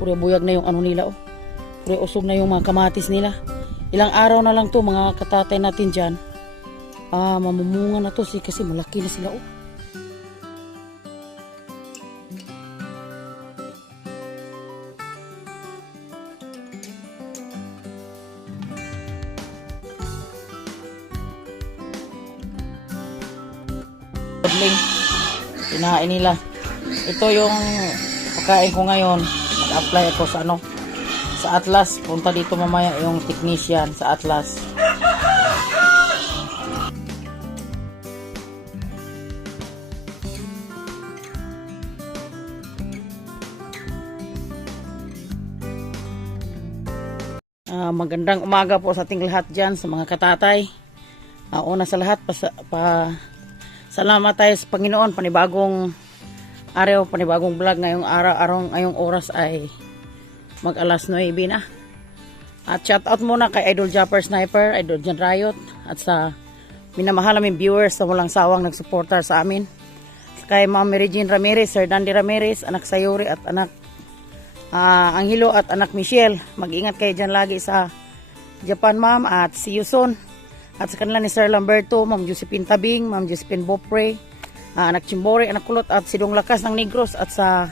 Puro buyag na yung ano nila oh. Puro usog na yung mga kamatis nila. Ilang araw na lang to mga katatay natin dyan. Mamumunga na to kasi malaki na sila oh. Kinain nila. Ito yung pagkain ko ngayon. Nag-apply ako sa sa Atlas. Punta dito mamaya yung technician sa Atlas. Magandang umaga po sa ating lahat dyan, sa mga katatay. Una sa lahat, salamat tayo sa Panginoon, panibagong araw, panibagong vlog ngayong araw, ngayong oras ay mag alas 9 na. At shout out muna kay Idol Japper Sniper, Idol Jan Riot, at sa minamahal naming viewers na walang sawang nagsuporta sa amin. Kay Ma'am Mary Jean Ramirez, Sir Dandy Ramirez, anak Sayuri at anak Angelo at anak Michelle. Mag-ingat kayo dyan lagi sa Japan, ma'am, at see you soon. At sa kanila ni Sir Lamberto, Ma'am Josephine Tabing, Ma'am Josephine Bopre, anak Chimbore, anak Kulot, at Sidong Lakas ng Negros, at sa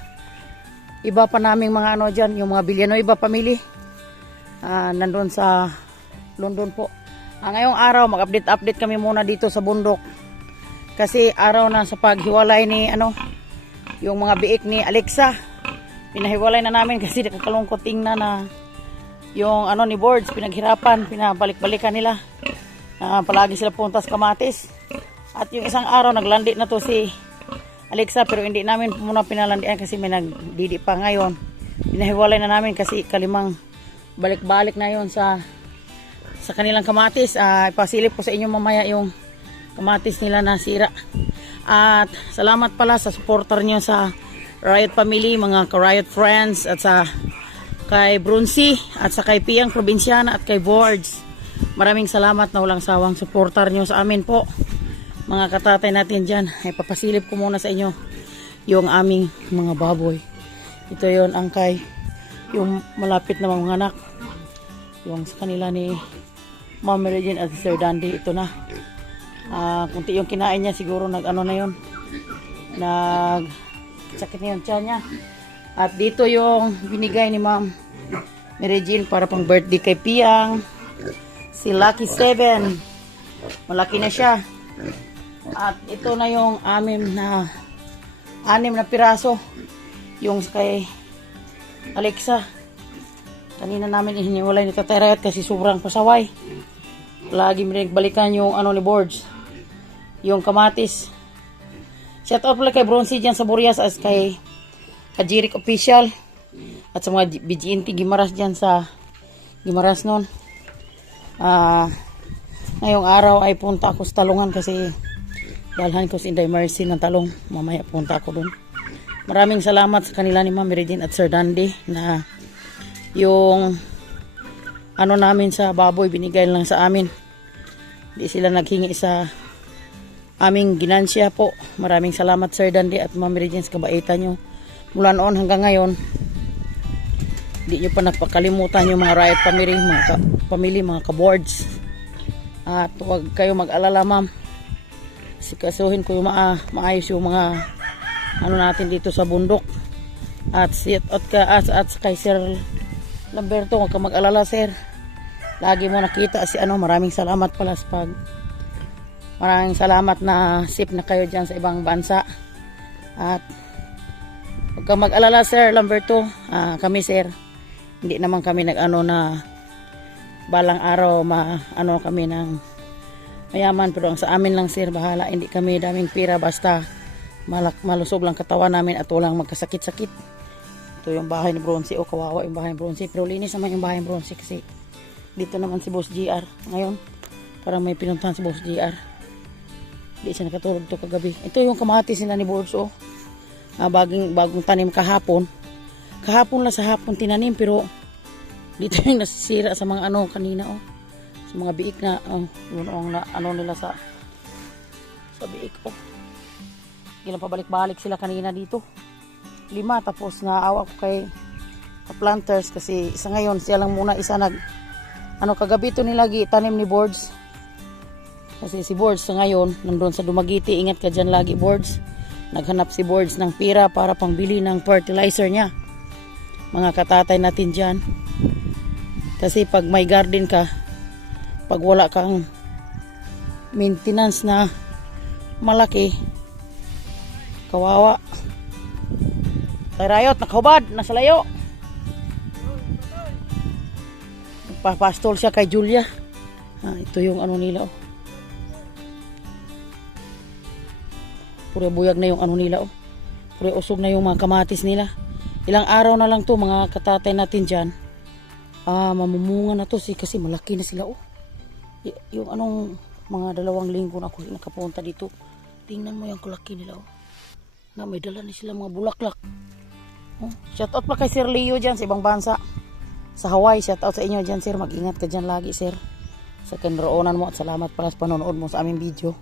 iba pa naming mga dyan, yung mga Villanueva family, nandun sa London po. Ngayong araw, mag-update kami muna dito sa bundok. Kasi araw na sa paghiwalay ni, yung mga biik ni Alexa. Pinahiwalay na namin kasi nakakalungkot tingnan na yung ni Boards, pinaghirapan, pinabalik-balikan nila. Palagi sila punta sa kamatis. At yung isang araw naglandi na to si Alexa, pero hindi namin muna pinalandian kasi may nagdidi pa ngayon. Pinahiwalay na namin kasi kalimang balik-balik na yon sa kanilang kamatis. Ipasilip ko sa inyo mamaya yung kamatis nila na sira. At salamat pala sa supporter nyo sa Riot Family, mga ka-Riot friends, at sa kay Brunsi, at sa kay Piang Probinsyana, at kay Boards. Maraming salamat na walang sawang supporter nyo sa amin po. Mga katatay natin dyan, ay papasilip ko muna sa inyo yung aming mga baboy. Ito yon ang kay yung malapit na mga anak. Yung sa kanila ni Ma'am Mary Jean at Sir Dandy, ito na. Kunti yung kinain niya, siguro na yon. Sakit na yung tiyan niya. At dito yung binigay ni Ma'am Mary Jean para pang birthday kay Piang. Si Lucky 7. Malaki na siya. At ito na yung anim na piraso. Yung kay Alexa. Kanina namin hiniwalay ni Tatay Riot kasi sobrang pasaway. Lagi balikan yung ni Boards. Yung kamatis. Shout out pala kay Bronzy dyan sa Burias, as kay Kajirik Official. At sa mga BGNT Gimaras dyan sa Gimaras nun. Ngayong araw ay punta ako sa talungan kasi dalhan ko si Inday Mercy ng talong. Mamaya punta ako dun. Maraming salamat sa kanila ni Ma'am Mary Jean at Sir Dandy na yung namin sa baboy binigay lang sa amin. Hindi sila naghingi sa aming ginansya po. Maraming salamat Sir Dandy at Ma'am Mary Jean sa kabaitan nyo. Mula noon hanggang ngayon, hindi nyo pa napakalimutan yung mga Riot Family, mga ka-boards. At huwag kayo mag-alala, ma'am. Sikasuhin ko yung maayos yung mga natin dito sa bundok. At at kay Sir Lamberto, huwag ka mag-alala, sir. Lagi mo nakita si maraming salamat pala sa maraming salamat na safe na kayo dyan sa ibang bansa. At huwag ka mag-alala, Sir Lamberto. Kami, sir, hindi naman kami na balang araw kami ng mayaman, pero ang sa amin lang, sir, bahala. Hindi kami daming pira, basta malusog lang katawan namin at walang magkasakit-sakit. Ito yung bahay ni Bronzy. Kawawa yung bahay ni Bronzy, pero linis naman yung bahay ni Bronzy kasi dito naman si Boss GR ngayon. Parang may pinuntahan si Boss GR. Hindi siya nakatulog to kagabi. Ito yung kamatis nila ni Borso. Bagong tanim kahapon. Kahapon lang sa hapon tinanim, pero dito yung nasisira sa mga kanina sa mga biik na yun nila sa biik Ilang pabalik-balik sila kanina dito. 5, tapos naawa ko kay planters kasi sa ngayon siya lang muna isa kagabi to nilagi tanim ni Boards. Kasi si Boards sa ngayon nandun sa Dumaguete, ingat ka dyan lagi Boards. Naghanap si Boards ng pira para pangbili ng fertilizer niya. Mga katatay natin dyan. Kasi pag may garden ka, pag wala kang maintenance na malaki, kawawa. Tayrayot, nakahubad, nasa layo. Papastol siya kay Julia. Ito yung nila oh. Pure buyag na yung nila oh. Pure usog na yung mga kamatis nila. Ilang araw na lang to mga katatay natin dyan. Mamumunga na to kasi malaki na sila oh. Yung mga 2 linggo na ako nakapunta dito. Tingnan mo yung kalaki nila oh. Na may dala ni sila mga bulaklak. Oh, shout out pa kay Sir Leo dyan sa ibang bansa. Sa Hawaii, shout out sa inyo dyan sir. Mag-ingat ka dyan lagi sir. Sa kinroonan mo at salamat pala sa panonood mo sa aming video.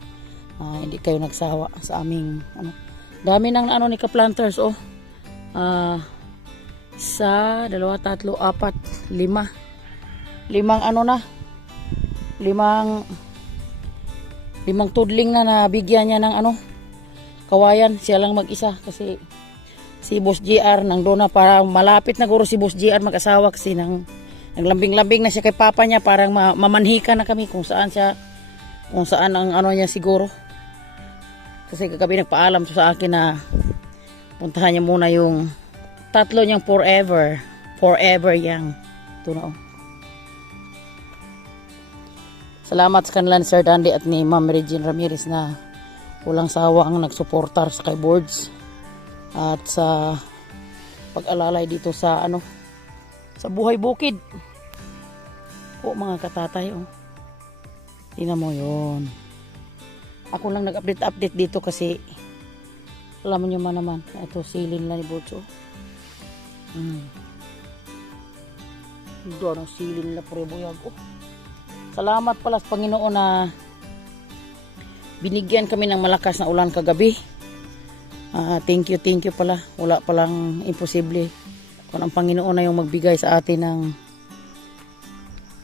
Hindi kayo nagsawa sa aming dami ng ni ka-planters oh. Sa 2, 3, 4, 5 limang limang tudling na nabigyan niya ng kawayan. Siya lang mag-isa kasi si Boss JR nandun na, para malapit na guro si Boss JR mag-asawa kasi naglambing-lambing na siya kay papa niya, parang mamanhika na kami kung saan ang niya siguro. Kasi kagabi nagpaalam sa akin na puntahan niya muna yung 3 niyang forever yang ito na oh. Salamat sa kanila ni Sir Dandy at ni Ma'am Regine Ramirez na walang sawang nagsuportar sa kay Boards at sa pag-alalay dito sa sa buhay bukid po mga katatay oh. Tingnan mo yun. Ako lang nag-update dito kasi alam mo nyo naman ito silin lang ni Boards oh. Doon ang silin na pure buyag oh. Salamat pala sa Panginoon na binigyan kami ng malakas na ulan kagabi. Thank you pala. Wala palang imposible. Kung ang Panginoon na yung magbigay sa atin ng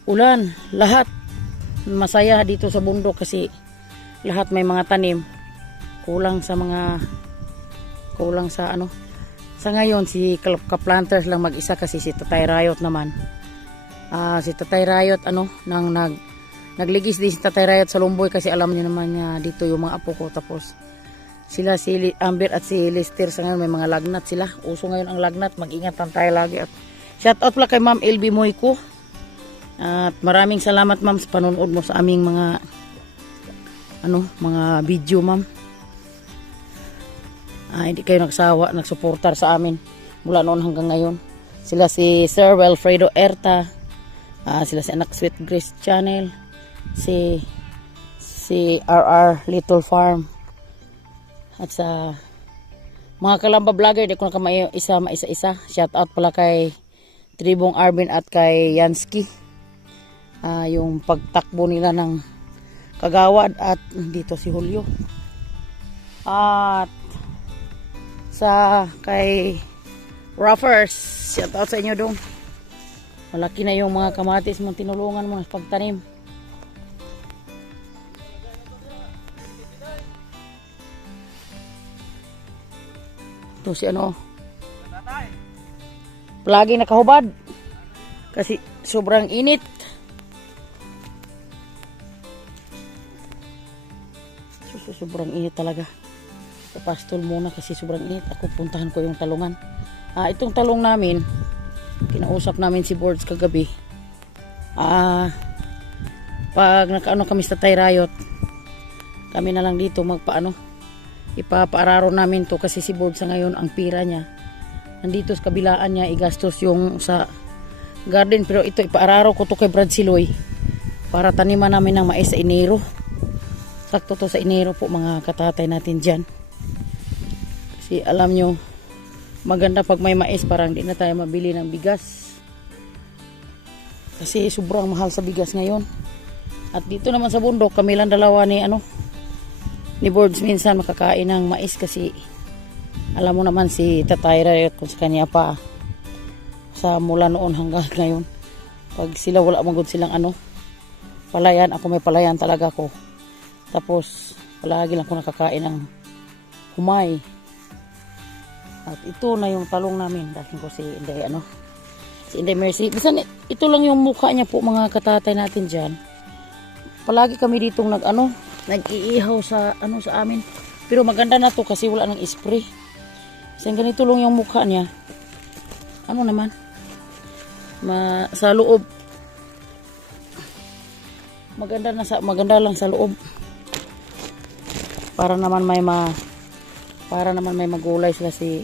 ulan. Lahat masaya dito sa bundok kasi lahat may mga tanim. Kulang sa sa ngayon si ka-planters lang mag-isa kasi si Tatay Rayot naman. Si Tatay Rayot nagligis din si Tatay Rayot sa Lumboy kasi alam niyo naman niya dito yung mga apo ko. Tapos sila si Amber at si Lester sa ngayon may mga lagnat sila. Uso ngayon ang lagnat, mag-ingatan tayo lagi. At shout out pala kay Ma'am LB Moyko. At maraming salamat ma'am sa panonood mo sa aming mga video ma'am. Hindi kayo nagsawa, nagsuportar sa amin mula noon hanggang ngayon. Sila si Sir Wilfredo Erta, sila si Anak Sweet Grace Channel, si RR Little Farm, at sa mga kalamba vlogger, di ko na maisa-isa. Shout out pala kay Tribong Arvin at kay Yansky. Yung pagtakbo nila ng Kagawad at dito si Julio. At sa kay Ruffers, shout out sa inyo dong. Malaki na yung mga kamatis mong tinulungan mo sa pagtanim. Ito si palagi nakahubad kasi sobrang init. Sobrang init talaga. Papastol muna kasi sobrang init. Ako puntahan ko yung talungan. Itong talong namin, kinausap namin si Boards kagabi. Pag nakaano kami sa Tatay Rayot, kami na lang dito ipapaararo namin to kasi si Boards sa ngayon ang pira niya nandito sa kabilaan niya, igastos yung sa garden, pero ito ipaararo ko to kay Brad Siloy para taniman namin ng mais sa Enero. Sakto to sa Enero po mga katatay natin dyan. Kasi alam nyo, maganda pag may mais, parang di na tayo mabili ng bigas. Kasi sobrang mahal sa bigas ngayon. At dito naman sa bundok, kami lang dalawa ni Boards minsan makakain ng mais kasi alam mo naman si Tatay Rayot kung sa kanya pa sa mula noon hanggang ngayon. Pag sila wala magod silang ano, palayan, ako may palayan talaga ko. Tapos palagi lang ako nakakain ng humay. At ito na yung talong namin. Dahil ko si Inday si Inday Mercy. Bisan ito lang yung mukha niya po mga katatay natin dyan. Palagi kami ditong nag-iihaw sa sa amin. Pero maganda na to kasi wala nang spray. Kasi ganito lang yung mukha niya. Ano naman? Sa loob. Maganda lang sa loob. Para naman may magulay sila si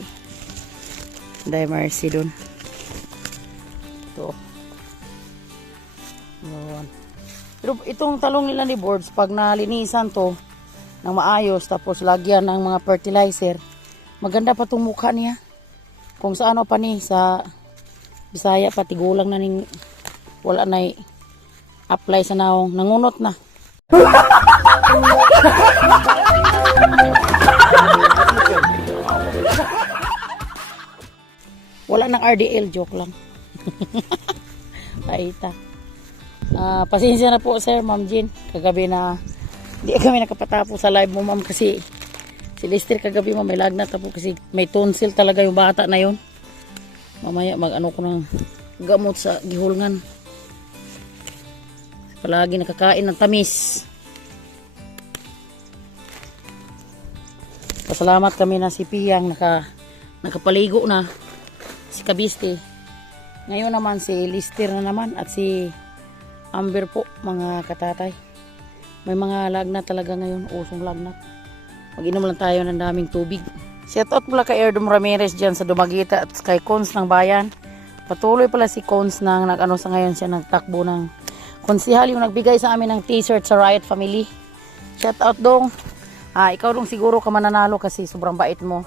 Inday Mercy dun. Ito. Yun. Pero itong talong nila ni Boards, pag nalinisan to ng maayos, tapos lagyan ng mga fertilizer, maganda pa itong mukha niya. Kung sa ano pa ni, sa Bisaya, pati gulang na ning wala na apply sa naong, nangunot na. Wala ng RDL, joke lang. Paita. Pasensya na po sir, Ma'am Jean. Kagabi na hindi kami nakapatapos sa live mo ma'am kasi si Lester kagabi ma'am may lagnat po kasi may tonsil talaga yung bata na yon. Mamaya mag-ano ko ng gamot sa gihulngan. Palagi nakakain ng tamis. Pasalamat kami na si Piyang nakapaligo na. Si Kabiste. Ngayon naman si Lister na naman at si Amber po mga katatay. May mga lagnat talaga ngayon. Usong lagnat. Mag-inom lang tayo ng daming tubig. Shout out mula kay Erdom Ramirez dyan sa Dumaguita at kay Cons ng Bayan. Patuloy pala si Cons nang sa ngayon siya nagtakbo ng konsihal yung nagbigay sa amin ng t-shirt sa Riot Family. Shout out dong. Ikaw dong siguro ka mananalo kasi sobrang bait mo.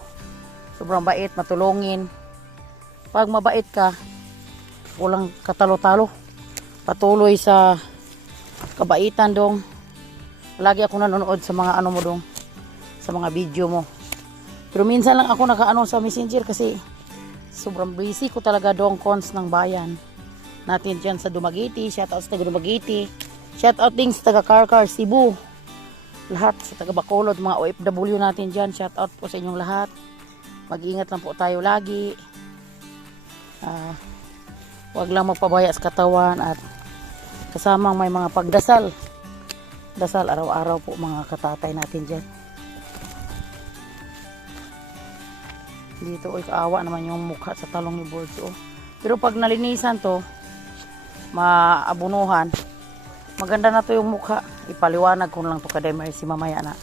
Sobrang bait, matulungin. Pag mabait ka, walang katalo-talo. Patuloy sa kabaitan dong. Lagi ako nanonood sa mga mo dong. Sa mga video mo. Pero minsan lang ako nakaano sa Messenger kasi sobrang busy ko talaga dong Cons ng Bayan. Natin dyan sa Dumaguiti. Shout out sa taga Dumaguiti. Shout out din sa taga Karkar, Cebu. Lahat sa taga Bacolod, mga OFW natin dyan. Shout out po sa inyong lahat. Mag-ingat lang po tayo lagi. Huwag lang magpabaya sa katawan at kasamang may mga pagdasal. Dasal araw-araw po mga katatay natin dyan. Dito kaawa naman yung mukha sa talong ni Boards. Pero pag nalinisan to, maabunuhan, maganda na to yung mukha. Ipaliwanag ko lang to kada Mercy mamaya na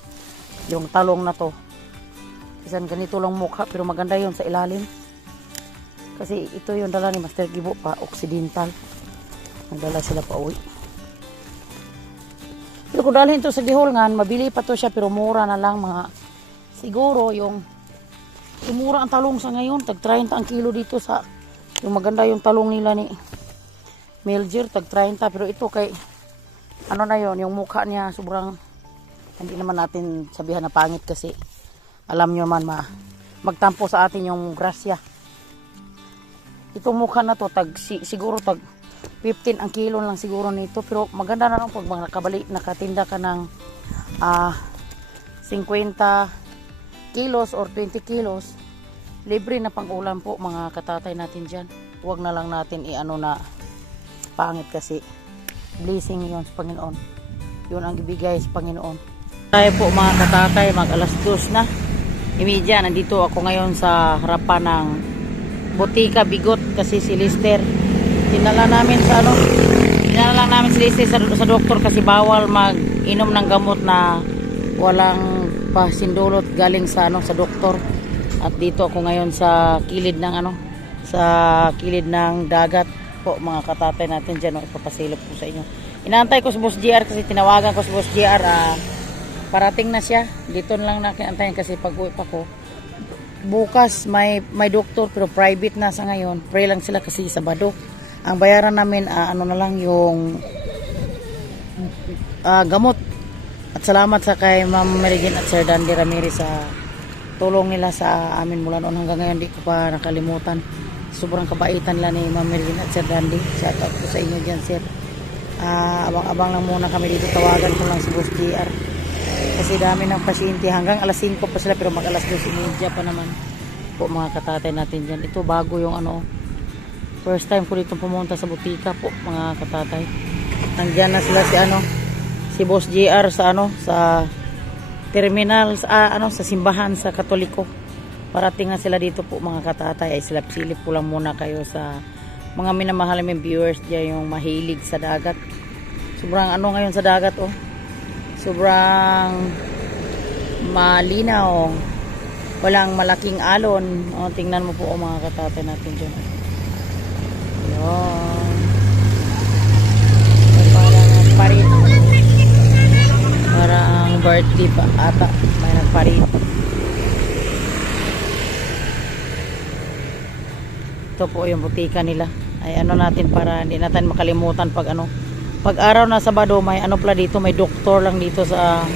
yung talong na to. Kasi ganito lang mukha pero maganda yun sa ilalim. Kasi ito yung dala ni Master Gibo pa Occidental. Nagdala sila pa uwi. Pero kung dalhin to sa Gihulngan, mabili pa to siya pero mura na lang mga siguro yung mura ang talong sa ngayon, tag 30 ang kilo dito sa yung maganda yung talong nila ni Melger, tag 30 pero ito kay na yon yung mukha niya sobrang hindi naman natin sabihan na pangit kasi alam nyo man magtampo sa atin yung grasya. Itong mukha na to siguro tag 15 ang kilo lang siguro nito pero maganda na lang pag nakatinda ka ng 50 kilos or 20 kilos, libre na pang ulam po mga katatay natin dyan. Huwag na lang natin na pangit kasi blessing yun sa Panginoon. Yun ang ibigay sa Panginoon. Tayo po mga katatay, mag alas 2 na. Imedya, nandito ako ngayon sa harapan ng Botika Bigot kasi si Lister. Dinala namin si Lister sa doktor kasi bawal mag-inom ng gamot na walang pasindulot galing sa sa doktor. At dito ako ngayon sa kilid ng sa kilid ng dagat po mga katatay natin diyan. Ipapasilip ko sa inyo. Inaantay ko si Boss JR kasi tinawagan ko si Boss JR. Parating na siya. Dito lang nakiantayin kasi pag-uwi pa ko. Bukas may doktor pero private na sa ngayon. Pray lang sila kasi Sabado. Ang bayaran namin na lang yung gamot. At salamat sa kay Ma'am Marigin at Sir Dandy Ramirez sa tulong nila sa amin mula noon hanggang ngayon. Di ko pa nakalimutan. Sobrang kabaitan lang ni Ma'am Merlin at Sir Randy. Shout out po sa inyo dyan, sir. Abang-abang lang muna kami dito. Tawagan ko lang si Boss JR. Kasi dami ng pasyente. Hanggang alas 5 pa sila pero mag alas 2:30 pa naman po mga katatay natin dyan. Ito bago yung ano. First time ko dito pumunta sa butika po mga katatay. Nandiyan na sila si Boss JR sa sa terminal sa simbahan sa Katoliko. Parating na sila dito po mga katatay. Ay silip ko lang muna kayo sa mga minamahal ng viewers diyan yung mahilig sa dagat. Sobrang ngayon sa dagat oh. Sobrang malinaw. Walang malaking alon. Oh, tingnan mo po mga katatay natin diyan. Ayun. Parang parit. Parang birthday pa ata. May nagparit. Ito po yung butika nila. Ay natin para hindi natin makalimutan pag pag araw na Sabado may pala dito, may doktor lang dito sa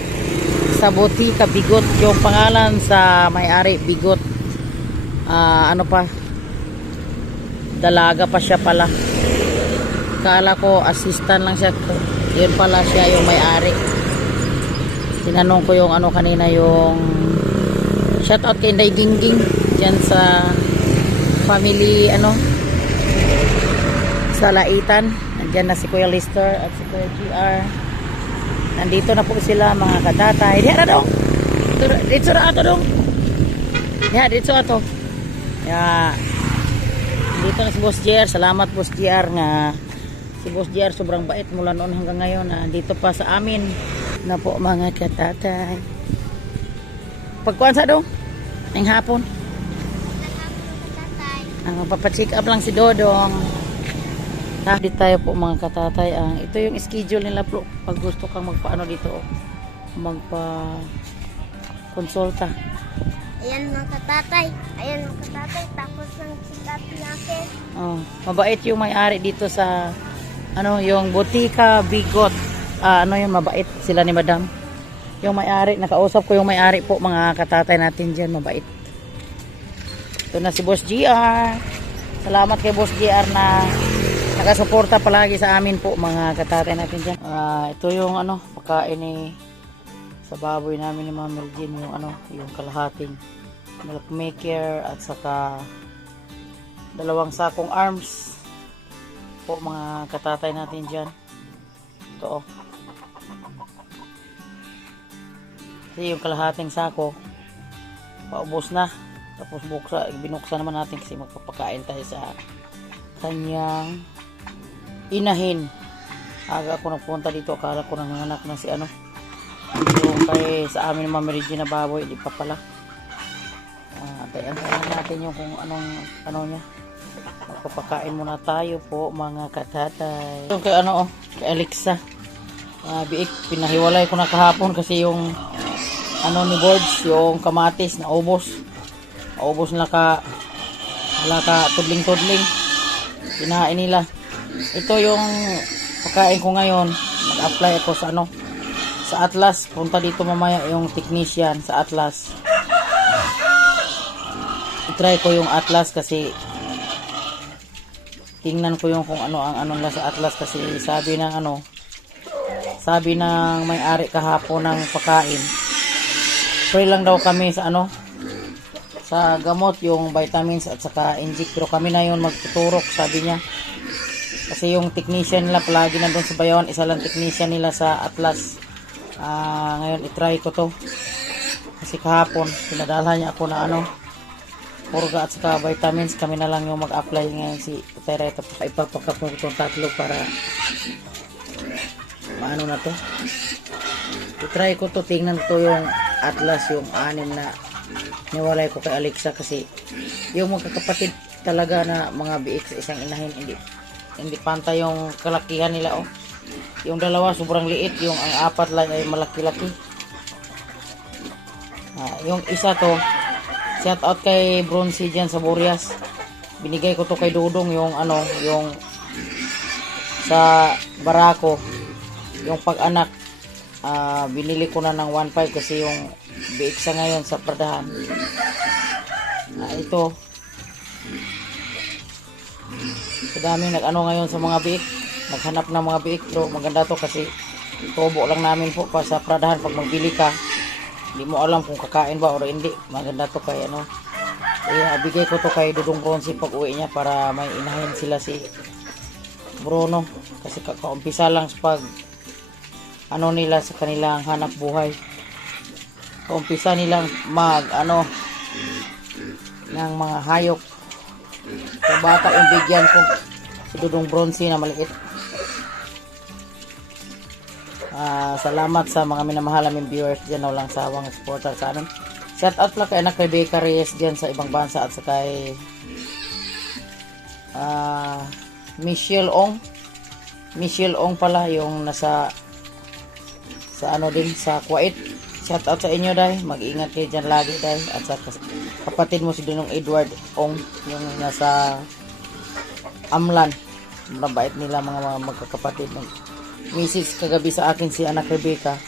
butika Bigot. Yung pangalan sa may-ari Bigot. Pa dalaga pa siya pala. Kala ko assistant lang siya. Yun pala siya yung may-ari. Tinanong ko yung kanina yung shout out kay Inday Gingging diyan sa family sa Laitan. Nandiyan na si Kuya Lister at si Kuya GR. Nandito na po sila mga katatay. Diyan na dong. Dito na ato dong. Ya, dito ato. Ya. Dito na si Boss JR. Salamat Boss JR nga. Si Boss JR sobrang bait mula noon hanggang ngayon. Dito pa sa amin na po mga katatay. Pagkuhan sa dong. Ng hapon. Papacheck up lang si Dodong. Dito tayo po mga katatay. Ito yung schedule nila po pag gusto kang magpaano dito magpa-konsulta. Ayan mga katatay. Tapos ng sinabi natin. Mabait yung may-ari dito sa yung butika Bigot. Yung mabait sila ni Madam. Yung may-ari, nakausap ko yung may-ari po mga katatay natin dyan, mabait. Ito na si Boss GR. Salamat kay Boss GR na nakasuporta palagi sa amin po mga katatay natin dyan. Ito yung pagkain sa baboy namin ni Ma'am Merlin, yung kalahating milk maker at saka 2 sakong arms po mga katatay natin dyan. Ito kasi yung kalahating sako paubos na. Tapos binuksan naman natin kasi magpapakain tayo sa kanyang inahin. Aga ako nagpunta dito, akala ko nanganak na si yung kay sa amin Ma'am Regina baboy, hindi pa pala. Tayan natin yung kung anong niya. Magpapakain muna tayo po mga katatay. Yung kay kay Alexa. Biik, pinahiwalay ko na kahapon kasi yung ni Boards, yung kamatis na ubos nila wala ka tudling-tudling. Kinain nila. Ito yung pagkain ko ngayon. Mag-apply ako sa Atlas. Punta dito mamaya yung technician sa Atlas. I-try ko yung Atlas kasi tingnan ko yung kung ang nila sa Atlas kasi sabi ng may-ari kahapon ng pagkain. Free lang daw kami sa sa gamot, yung vitamins at saka inject, pero kami na yun magtuturok, sabi niya. Kasi yung technician nila palagi na doon sa Bayawan, isa lang technician nila sa Atlas. Ngayon itry ko to kasi kahapon pinadalhan niya ako na purga at saka vitamins, kami na lang yung mag-apply ngayon si Tereta. Ipapakapon ko itong 3 para maano na to. I-try ko to, tingnan ko yung Atlas, yung 6 na niwalay ko kay Alexa kasi yung magkakapatid talaga na mga biik sa isang inahin, hindi pantay yung kalakihan nila Yung 2 sobrang liit, yung ang 4 lang ay malaki-laki. Yung isa to, shout out kay Bronzy dyan sa Burias. Binigay ko to kay Dudong yung yung sa Barako, yung pag-anak. Binili ko na ng 1.5 kasi yung biik sa ngayon sa Pradahan. Ito Sa dami nag-ano ngayon sa mga biik. Naghanap ng mga biik. So, maganda to kasi tubo lang namin po pa sa pradahan pag magbili ka. Hindi mo alam kung kakain ba o hindi. Maganda to kay ano. Kaya bigay ko to kay Dudong Bronzy pag uwi niya para may inahin sila si Bruno. Kasi kaumpisa lang sa pag ano nila sa kanilang hanap buhay. Kaumpisa nilang mag ano ng mga hayop. Sa bata yung bigyan ko si Dudong Bronzy na maliit. Salamat sa mga minamahal naming viewers dyan na walang sawang supporter sa amin. Shout out lang kay anak kay Becca Reyes dyan sa ibang bansa at sa kay Michelle Ong pala yung nasa sa ano din sa Kuwait. Shout out sa inyo dahil mag-ingat kayo dyan lagi dahil at sa kapatid mo si Dinong Edward Ong yung nasa Amlan. Mabait nila mga magkakapatid. Message kagabi sa akin si anak Rebecca.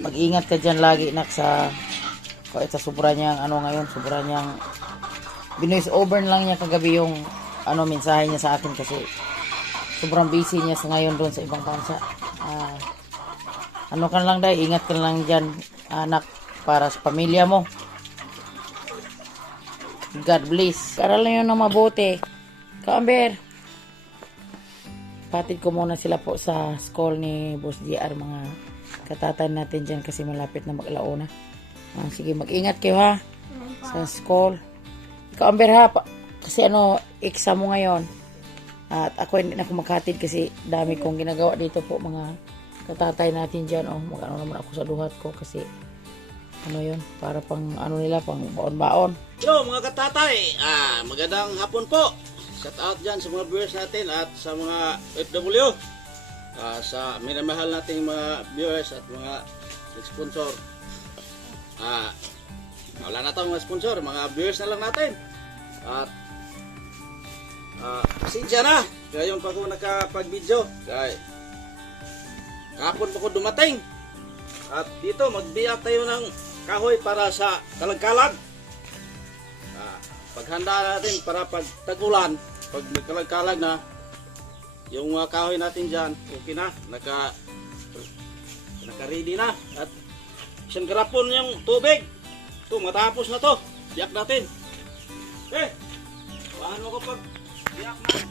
Mag-ingat ka dyan lagi nak sa kahit sa sobra niyang ano ngayon, sobra niyang binoise over lang niya kagabi yung ano mensahe niya sa akin kasi sobrang busy niya sa ngayon doon sa ibang bansa. Ano ka lang dahil, ingat ka lang dyan anak para sa pamilya mo. God bless. Karala yun ng mabuti. Kaamber. Patid ko muna sila po sa school ni Boss JR, mga katatan natin dyan kasi malapit na maglauna. Sige, mag-ingat kayo ha sa school. Kaamber ha, kasi ano, exam mo ngayon. At ako hindi na ako maghatid kasi dami kong ginagawa dito po mga katatay natin dyan. Oh, mag-ano naman ako sa duhat ko kasi ano yun, para pang ano nila, pang baon-baon. Yo mga katatay, magandang hapon po. Shout out dyan sa mga viewers natin at sa mga FW. Sa minamahal nating mga viewers at mga sponsor. Wala na tayong mga sponsor, mga viewers na lang natin. At pasensya na, ngayon pa ako nakapag-video. Kahapon pa ko dumating. At dito magbiyak tayo ng kahoy para sa kalag-kalag. Paghanda natin para pag tag-ulan, pag nagkalag-kalag na, yung kahoy natin dyan, okay na, naka-ready na. At isang garapon yung tubig. Ito, matapos na to. Biyak natin. Paano ko pag biyak na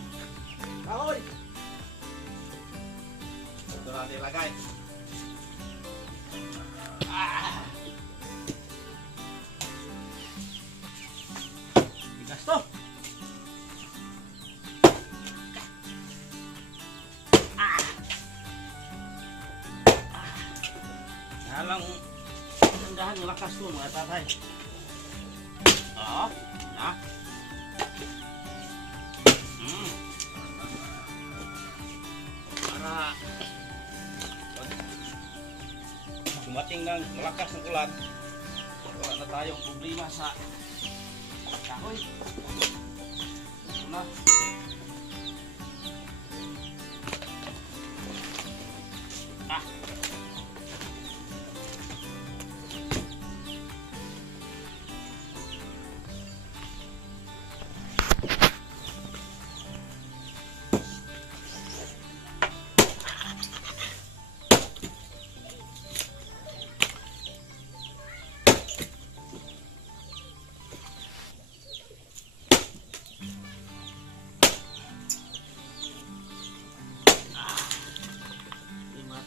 kahoy? Ito natin ilagay. Bigas to. Halang dahan ng lakas to mga tatay. Na. Para pag dumating ng malakas ng ulan, wala na tayong problema sa kahoy. Ito na.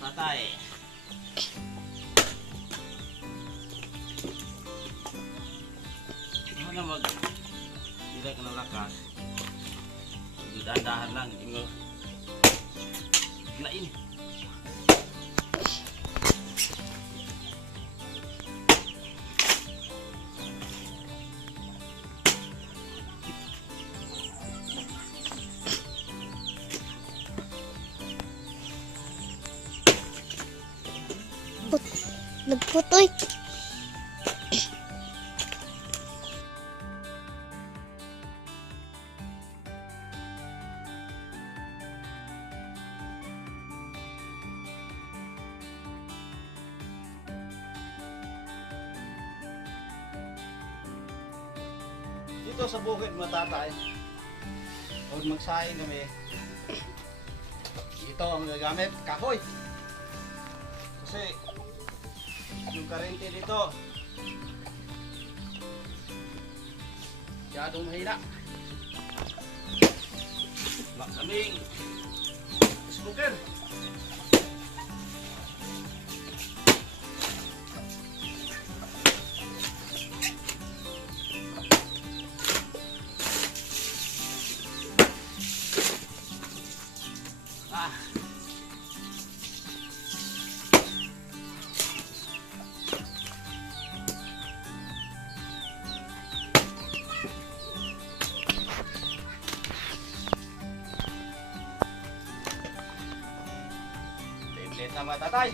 Tatay. Ano na hindi ka ng lakas. Dahan-dahan lang, hindi mo biglain. Nagputoy. Dito sa bukid mga tatay, Huwag magsaing kami. Ito ang gagamit, kahoy. Kasi yung karente dito masyadong mahina. Wala kaming smoker. Template na mga tatay.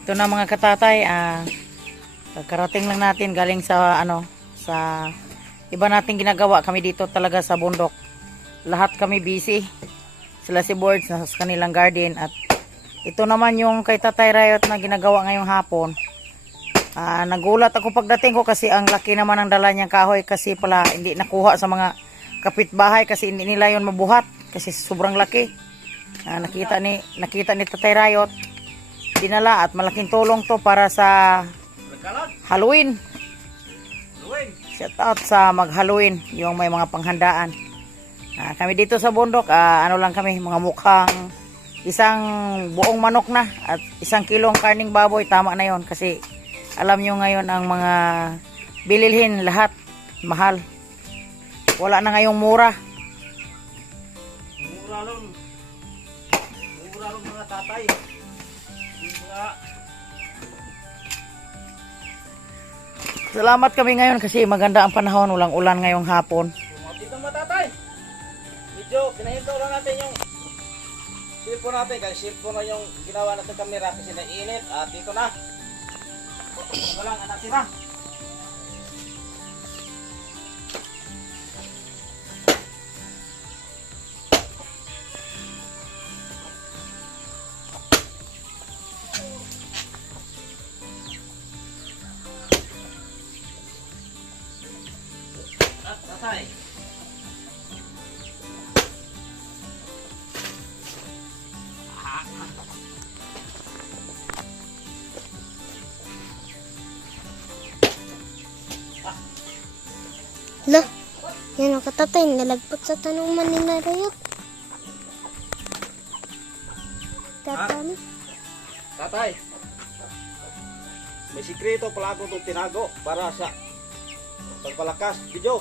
Ito na mga katatay, karating lang natin galing sa sa iba nating ginagawa. Kami dito talaga sa bundok. Lahat kami busy. Sila si Boards nasa kanilang garden at ito naman yung kay Tatay Riot na ginagawa ngayong hapon. Nagulat ako pagdating ko kasi ang laki naman ng dala niyang kahoy kasi pala hindi nakuha sa mga kapitbahay kasi hindi nila yon mabuhat kasi sobrang laki. Nakita ni Tatay Riot, dinala at malaking tulong to para sa Halloween. Shout out sa mag-Halloween, yung may mga panghandaan. Kami dito sa bundok, ano lang kami, mga mukhang isang buong manok na at 1 kilong karning baboy, tama na yon kasi alam nyo ngayon ang mga bililhin lahat mahal. Wala na ngayong mura. Mura lang mga tatay. Salamat kami ngayon kasi maganda ang panahon, walang ulan ngayong hapon. Dito mga tatay. Medyo pinahinto lang natin yung cellphone natin. Kasi cellphone na yung ginawa natin camera kasi naiinit. At dito na. Ito lang, anak sila. Tatay. Hala, yan ang katatay, nalagpot sa tanong ni Narayot. Tatay. Tatay. May sikreto pala ako itong tinago para sa pagpalakas. Video.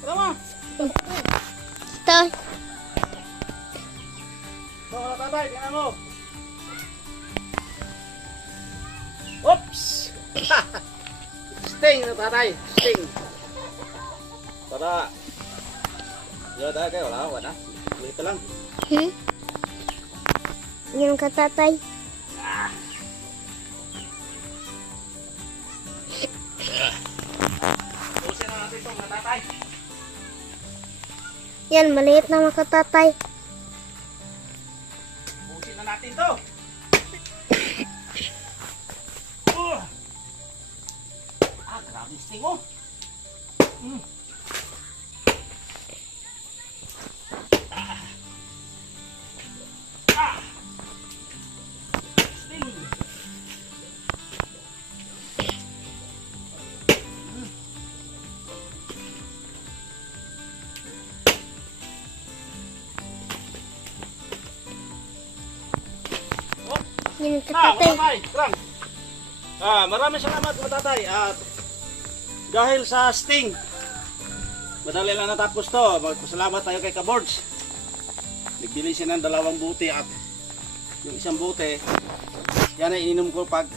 Tama. Tay. So, tatay, tingnan mo. Oops! Sting na tatay. Sting. Para. Yo, tayo kayo. Wala. Dito lang. Yan ang katatay. Usin na natin itong tatay. Yan, maliit na mga katatay. Usin na natin to. Grabe sting mo. Sting. Yan ang katatay. Trang. Maraming salamat mga tatay. At dahil sa sting, madali lang natapos to. Magpasalamat tayo kay Kabords. Nagbili siya ng 2 buti at yung isang buti, yan ay ininom ko pag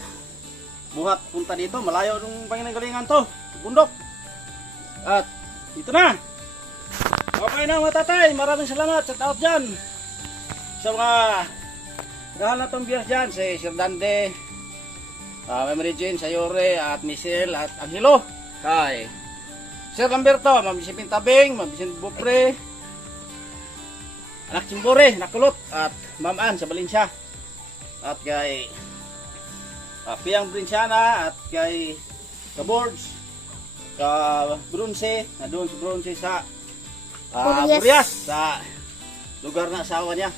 buhat punta dito. Malayo ng panginagalingan to. Bundok. At dito na. Okay na mga tatay. Maraming salamat. Shout out dyan sa mga dahil na itong biyas dyan, si Sir Dande, Mary Jane, Sayore, at Michelle, at Angelo, kay Sir Lamberto, Ma'am Josephin Tabing, Ma'am Vicente Bupre, Anak Chimbore, Nakulot, at Ma'am Ann sa Valencia, at kay Piang Brinciana, at kay Kabords, Brunse, na doon si Brunse sa Burias, sa lugar na asawa niya.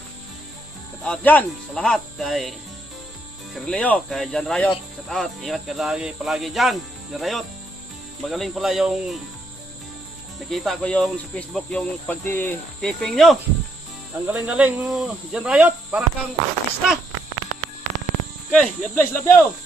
Shout out dyan sa lahat kay Sir Leo, kay John Rayot. Shout out, ingat ka palagi dyan, John Rayot. Magaling pala yung nakita ko yung sa Facebook yung pag-tipping nyo. Ang galing-galing John Rayot, para kang artista. Okay, God bless, love you.